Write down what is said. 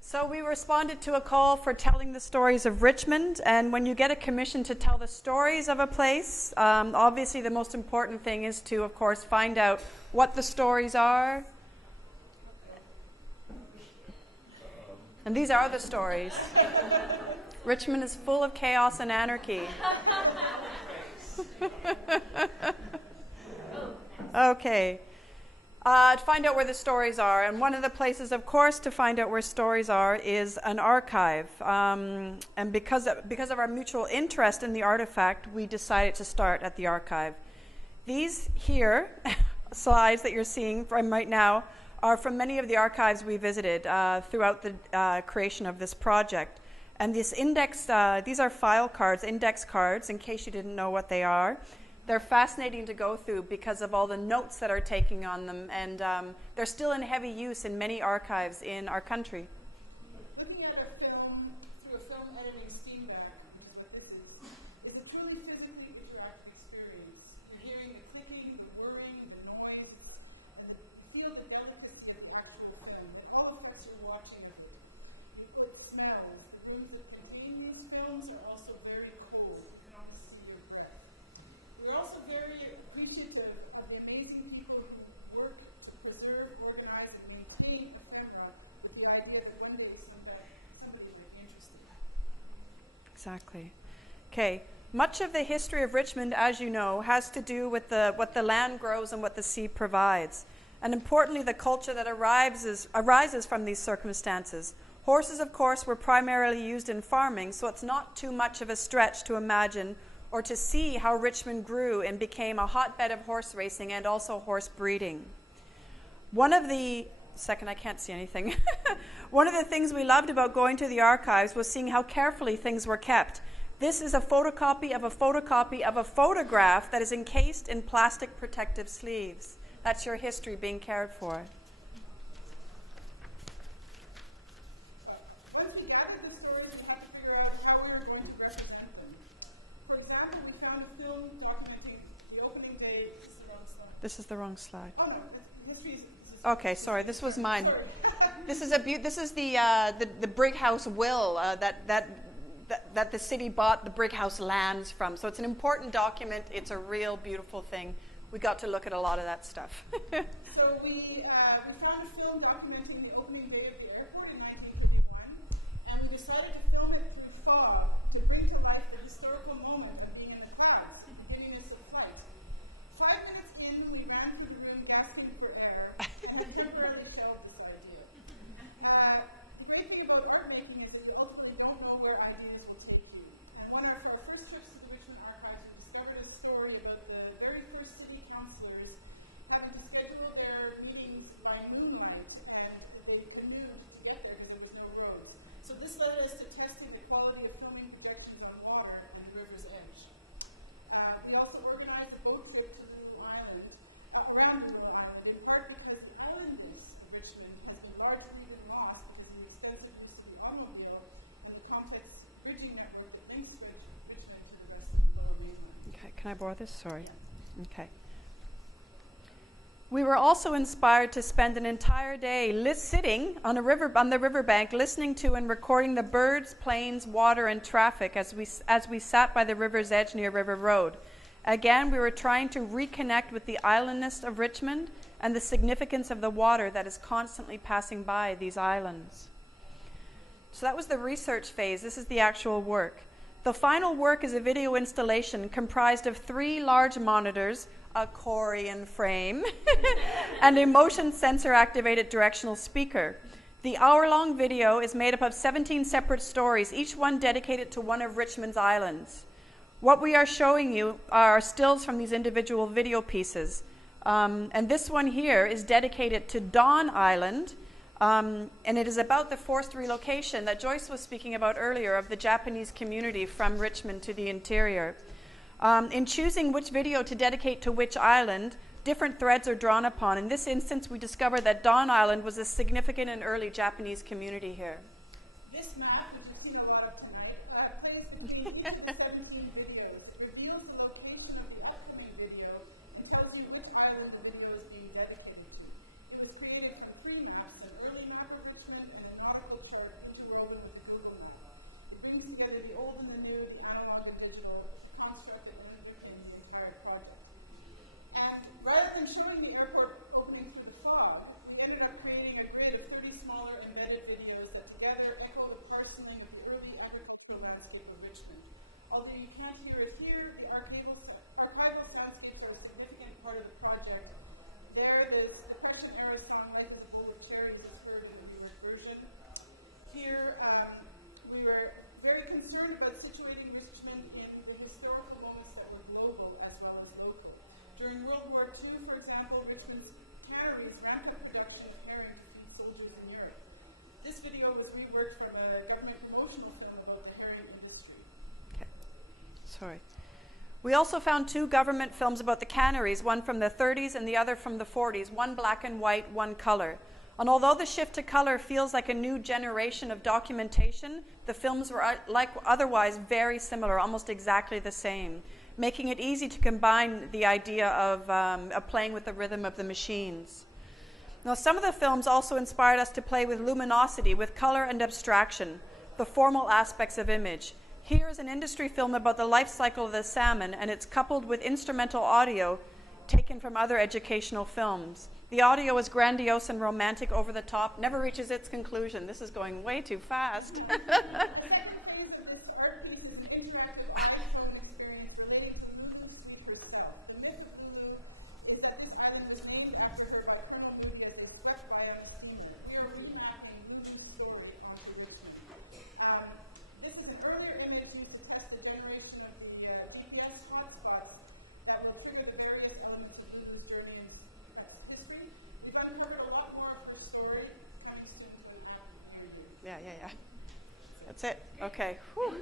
So we responded to a call for telling the stories of Richmond, and when you get a commission to tell the stories of a place, obviously the most important thing is to, of course, find out what the stories are. And these are the stories. Richmond is full of chaos and anarchy. Okay. To find out where the stories are. And one of the places, of course, to find out where stories are is an archive. And because of our mutual interest in the artifact, we decided to start at the archive. These here, slides that you're seeing from right now, are from many of the archives we visited throughout the creation of this project. And this index, these are file cards, index cards, in case you didn't know what they are. They're fascinating to go through because of all the notes that are taken on them, and they're still in heavy use in many archives in our country. Looking at a film through a film editing steam diagram is what this is. It's a truly physically interactive experience. You're hearing the clicking, the whirring, the noise, and you feel the delicacy of the actual film. And all of us are watching it. You put smells. The rooms that contain these films are also very cold. You can almost see your breath. We're also very appreciative of the amazing people who work to preserve, organize, and maintain a film with the idea that one day somebody might be interested. Exactly. Okay. Much of the history of Richmond, as you know, has to do with what the land grows and what the sea provides. And importantly, the culture that arises from these circumstances. Horses, of course, were primarily used in farming, so it's not too much of a stretch to imagine or to see how Richmond grew and became a hotbed of horse racing and also horse breeding. One of the things we loved about going to the archives was seeing how carefully things were kept. This is a photocopy of a photocopy of a photograph that is encased in plastic protective sleeves. That's your history being cared for. Once we got to the stories, we had to figure out how we were going to represent them. For example, we found a film documenting the opening day. This is the wrong slide. Oh no, this is. Okay, sorry, this was mine. This is the Brig House will that the city bought the Brig House lands from. So it's an important document. It's a real beautiful thing. We got to look at a lot of that stuff. So we found a film documenting the opening day of the airport in 1981, and we decided to film it through fog to bring to life the historical moment of being in a class, the beginning of the flight. 5 minutes in, we ran through the room gasping for air, and we temporarily shelved this idea. The great thing about art making is that you ultimately don't know where ideas will take you. And one of our first trips to the Richmond archives, we discovered a story about the very first city councillors having to schedule their meetings by moonlight, and they canoed to get there because there was no roads. So this led us to testing the quality of filming projections on water and the river's edge. We also organized a boat trip to Little Island, around Little Island, in part because the island base of Richmond has been largely lost because of the extensive use of the automobile and the complex bridging network that links Richmond to the rest of the Lower Mainland. Okay, can I borrow this? Sorry. Okay. We were also inspired to spend an entire day sitting on the riverbank, listening to and recording the birds, planes, water, and traffic as we sat by the river's edge near River Road. Again, we were trying to reconnect with the islandness of Richmond and the significance of the water that is constantly passing by these islands. So that was the research phase. This is the actual work. The final work is a video installation comprised of 3 large monitors, a Corian frame, and a motion sensor activated directional speaker. The hour-long video is made up of 17 separate stories, each one dedicated to one of Richmond's islands. What we are showing you are stills from these individual video pieces. And this one here is dedicated to Dawn Island, and it is about the forced relocation that Joyce was speaking about earlier of the Japanese community from Richmond to the interior. In choosing which video to dedicate to which island, different threads are drawn upon. In this instance, we discovered that Dawn Island was a significant and early Japanese community here. This map, which you've seen a lot tonight, plays between each of the 17 videos. It reveals the location of the upcoming video and tells you which island the video is being dedicated to. It was created from 3 maps, an early map of Richmond and a nautical chart interwoven with the Google map. It brings together the old and the new, the analog and visual, constructed and in the entire project. And rather than showing the airport opening through the fog, we ended up creating a grid of 30 smaller embedded videos that together echo the porcelain of the early agricultural landscape of Richmond. Although you can't hear it here, the archival soundscapes are a significant part of the project. There is a question area song right as a bowl of cherries is heard in the reworked version. Here, we were very concerned about situating Richmond in the historical moments that were global as well as local. During World War II, for example, Richmond's canneries ramped up production of herring to feed soldiers in Europe. This video was reworked from a government promotional film about the herring industry. Okay. Sorry. We also found 2 government films about the canneries, one from the 30s and the other from the 40s, one black and white, one color. And although the shift to color feels like a new generation of documentation, the films were otherwise very similar, almost exactly the same, making it easy to combine the idea of playing with the rhythm of the machines. Now, some of the films also inspired us to play with luminosity, with color and abstraction, the formal aspects of image. Here is an industry film about the life cycle of the salmon, and it's coupled with instrumental audio taken from other educational films. The audio is grandiose and romantic, over the top, never reaches its conclusion. This is going way too fast. The second phase of this art piece is an interactive iPhone experience relating to Lulu's speaker itself. The myth of Lulu is that this island was named after her by Colonel Lulu as a swept by a steamer. We are remapping Lulu's story onto Richmond. This is an earlier image used to test the generation of the GPS hotspots that will trigger the various elements of Lulu's journey into history. We've uncovered a lot more of her story. Kind of students would have to hear you. Yeah. That's it. Okay. Whew.